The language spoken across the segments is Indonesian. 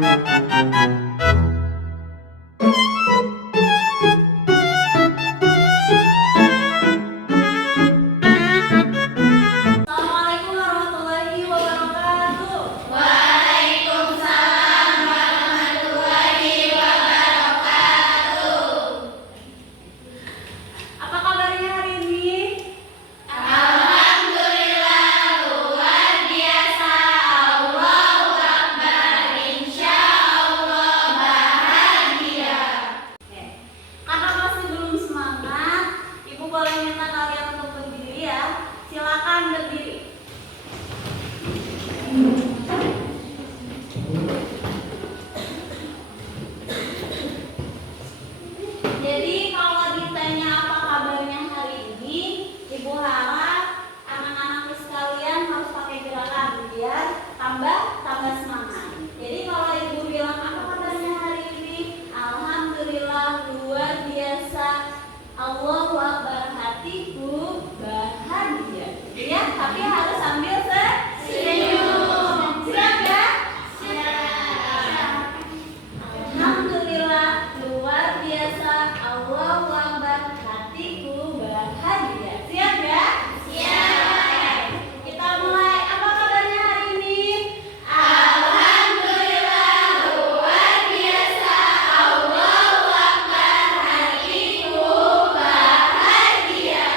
Assalamualaikum warahmatullahi wabarakatuh. Apa kabarnya hari ini? Oke. Karena masih belum semangat, Ibu boleh minta kalian untuk berdiri ya. Silakan berdiri. Jadi kalau ditanya apa kabarnya hari ini, Ibu harap anak-anak sekalian harus pakai gerakan biar tambah semangat. Jadi kalau Ibu bilang apa kabarnya hari ini, alhamdulillah luar biasa, Allahu Akbar, hatiku bahagia. Ya, tapi harus sambil senyum. Siap ya? Alhamdulillah luar biasa, Allahu Akbar, hatiku bahagia. Siap ya? Siap. Kita mulai. Apa kabarnya hari ini? Alhamdulillah luar biasa, Allahu Akbar, hatiku bahagia.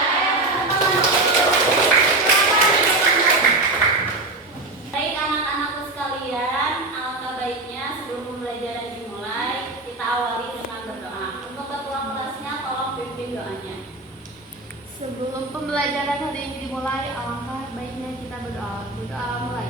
Baik anak-anakku sekalian, alangkah baiknya sebelum pembelajaran dimulai, kita awali dengan berdoa. Untuk ketua kelasnya tolong pimpin doanya. Sebelum pembelajaran hari ini dimulai, alangkah baiknya kita berdoa. Berdoa mulai.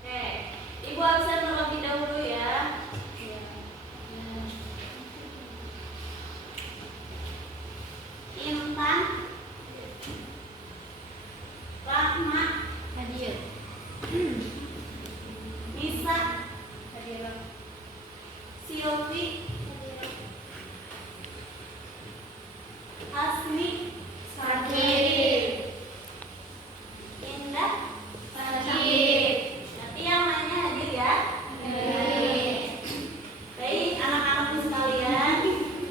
Oke, Ibu absen terlebih dahulu ya. Intan, Rahma, Hadir. Nisa, Silvi, Hasmi, Sakit. Indah, Sakit. Nanti yang lainnya hadir ya. Baik anak-anakku sekalian,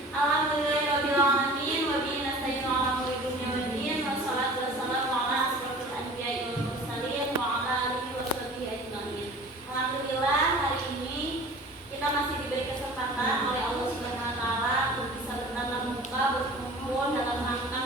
alhamdulillahirabbil alamin wa bihi nasta'inu ala umuri dunya waddin wassalatu wassalamu ala asyrofil anbiya'i wal mursalin wa ala alihi washabihi ajmain. Alhamdulillah hari ini kita masih diberi kesempatan oleh Allah Subhanahu wa taala untuk bisa bertatap muka berkumpul dalam rangka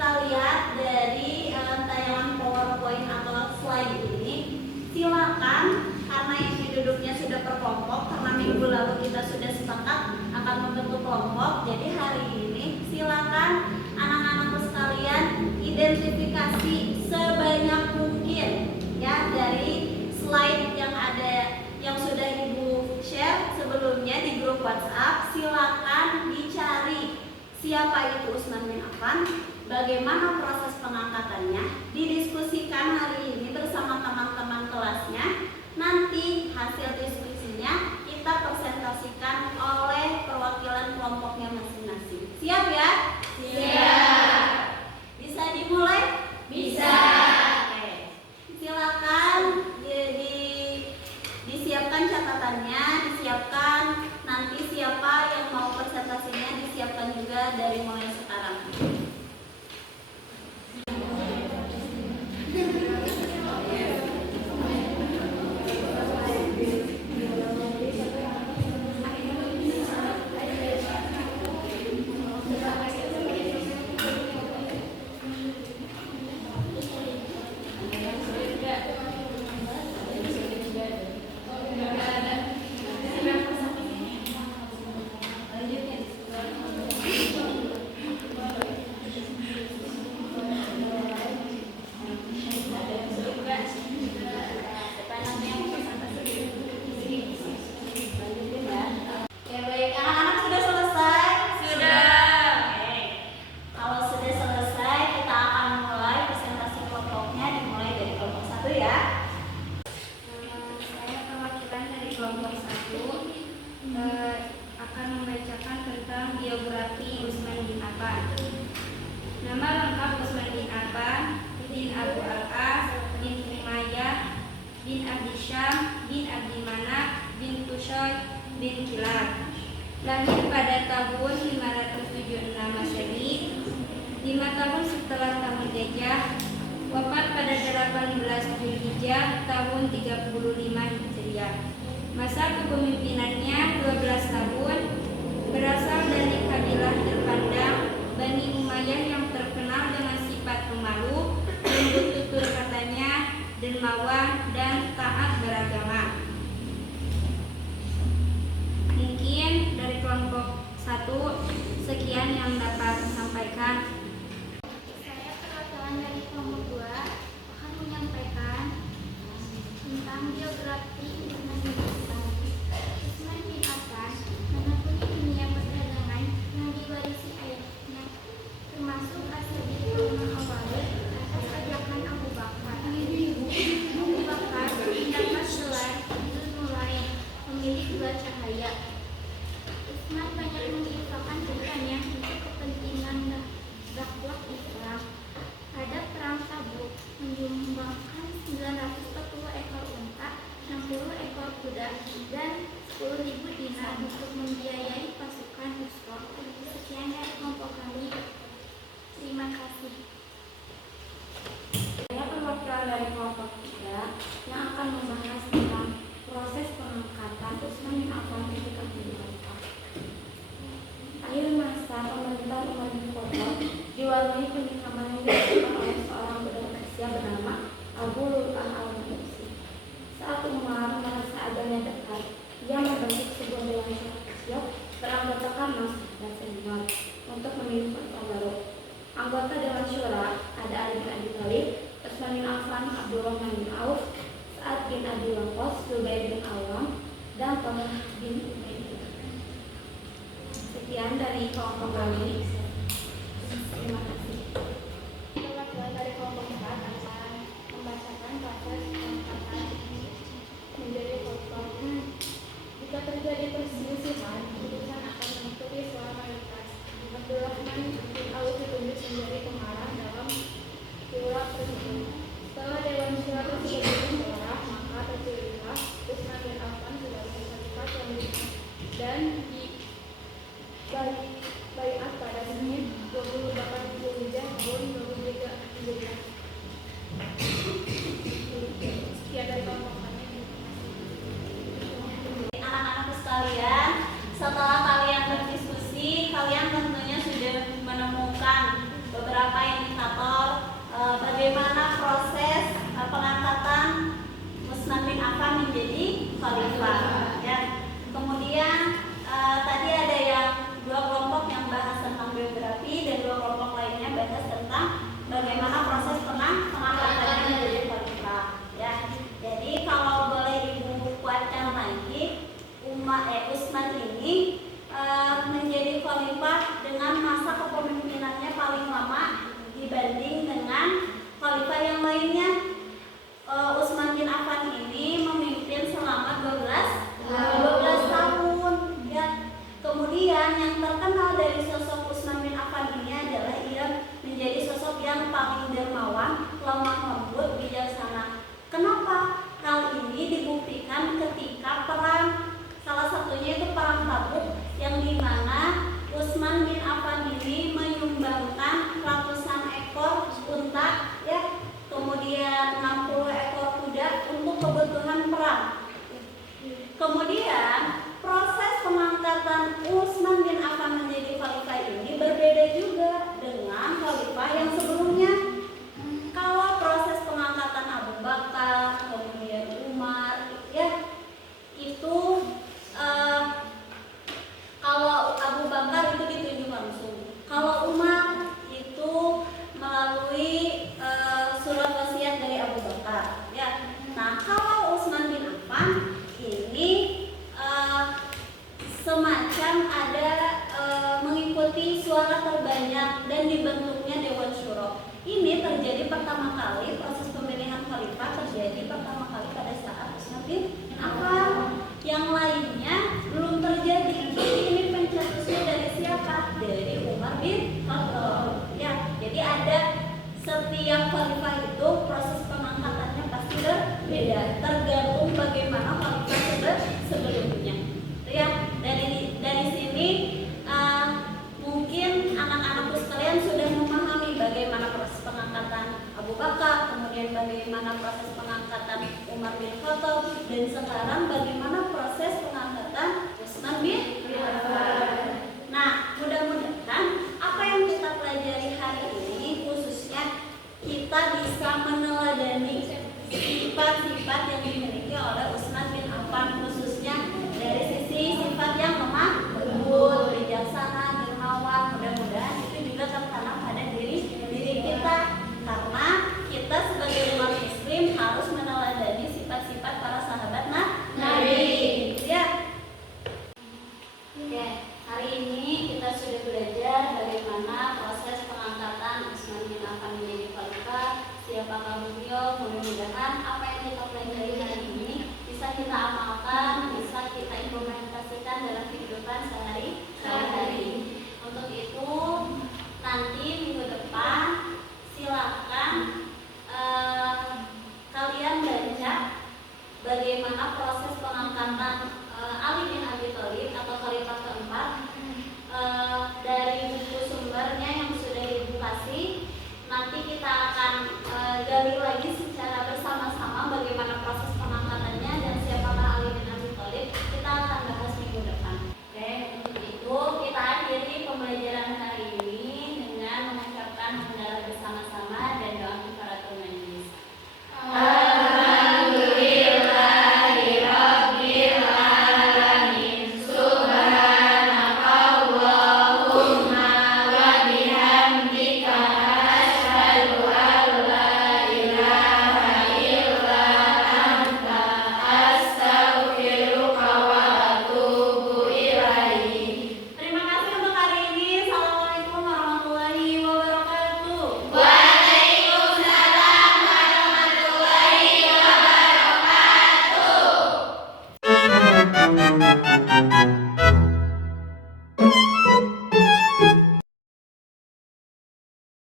kita lihat dari tayangan PowerPoint atau slide ini, silakan karena ini duduknya sudah per kelompok, karena minggu lalu kita sudah sepakat akan membentuk kelompok. Jadi hari ini silakan anak-anakku sekalian identifikasi sebanyak mungkin ya dari slide yang ada yang sudah Ibu share sebelumnya di grup WhatsApp. Silakan dicari siapa itu Usman bin Affan, bagaimana proses pengangkatannya, didiskusikan hari ini bersama teman-teman kelasnya. Nanti hasil diskusinya kita presentasikan oleh perwakilan kelompoknya masing-masing. Siap ya? Siap. Bisa dimulai? Bisa. Oke. Silakan disiapkan catatannya, disiapkan nanti siapa yang mau presentasinya disiapkan juga dari mulai sekarang. Akan membacakan tentang biografi Usman bin Affan. Nama lengkap Usman bin Affan bin Abu Al-As bin Umayyah bin Abdi Syam bin Abdi Manaf bin Tushoy bin Kilab. Lahir pada tahun 576 Masehi, 5 tahun setelah tahun Gajah. Wafat pada 18 Zulhijjah tahun 35 Hijriah. Masa kepemimpinannya 12 tahun, berasal dari kabilah terpandang Bani Umayyah yang terkenal dengan sifat pemalu, lembut tutur katanya, dermawan dan taat beragama. Mungkin dari kelompok 1 sekian yang dapat disampaikan. Saya perwakilan dari kelompok 2 akan menyampaikan tentang biografi Usman bin Affan. Usman bin Affan menekuni dunia perdagangan yang diwarisi ayahnya, termasuk as-Siddiq al-Awwal atas ajakan Abu Bakar. Abu Bakar mendapat gelar Dzul Nurain, pemilik dua cahaya. Usman banyak menginfakkan hartanya untuk kepentingan dakwah Islam. Pada perang Tabuk menyumbangkan 940 ekor unta, 60 ekor kuda, dan 10.000 dinar untuk membiayai pasukan Nusra. Sekian dari kelompok kami. Terima kasih. Saya perwakilan dari kelompok 3 yang akan membahas tentang proses pengangkatan Usman bin Affan ketika menjadi khalifah. Akhir masa pemerintahan Umar bin Khattab diwarnai penyiraman yang dilakukan oleh seorang budak Persia bernama Abu Lu'lu'ah al-Majusi. Saat Umar merasa ajalnya dekat, ia membentuk sebuah dewan syura kecil beranggotakan masuk dan senior untuk memilih ketua baru. Anggota dewan syura ada Ali bin Abi Thalib, Utsman bin Affan, Abdurrahman bin Auf, Sa'ad bin Abi Waqqas, Zubair bin Awam, dan Talhah bin Ubaidillah. Sekian dari kelompok kami. Terima kasih. Perwakilan dari kelompok 4 akan membacakan proses pengangkatan menjadi khalifah. Jika terjadi perselisihan, keputusan akan mengikuti suara mayoritas. Abdurrahman bin Auf ditunjuk menjadi pengarah dalam syura tersebut. Setelah dewan syura tersebut bersuara, maka terpilihlah Utsman bin Affan sebagai khalifah yang dan di baiat terbanyak dan dibentuknya Dewan Syuro. Ini terjadi pertama kali, proses pemilihan khalifah terjadi pertama kali pada saat Utsman bin Affan. Yang lainnya belum terjadi. Jadi ini pencetusnya dari siapa? Dari Umar bin Khattab. Ya, jadi ada setiap khalifah itu proses pengangkatannya pasti berbeda, tergantung bagaimana khalifah sebelumnya. Ya, dari sini mungkin anak-anakku sekalian sudah memahami bagaimana proses pengangkatan Abu Bakar, kemudian bagaimana proses pengangkatan Umar bin Khattab, dan sekarang bagaimana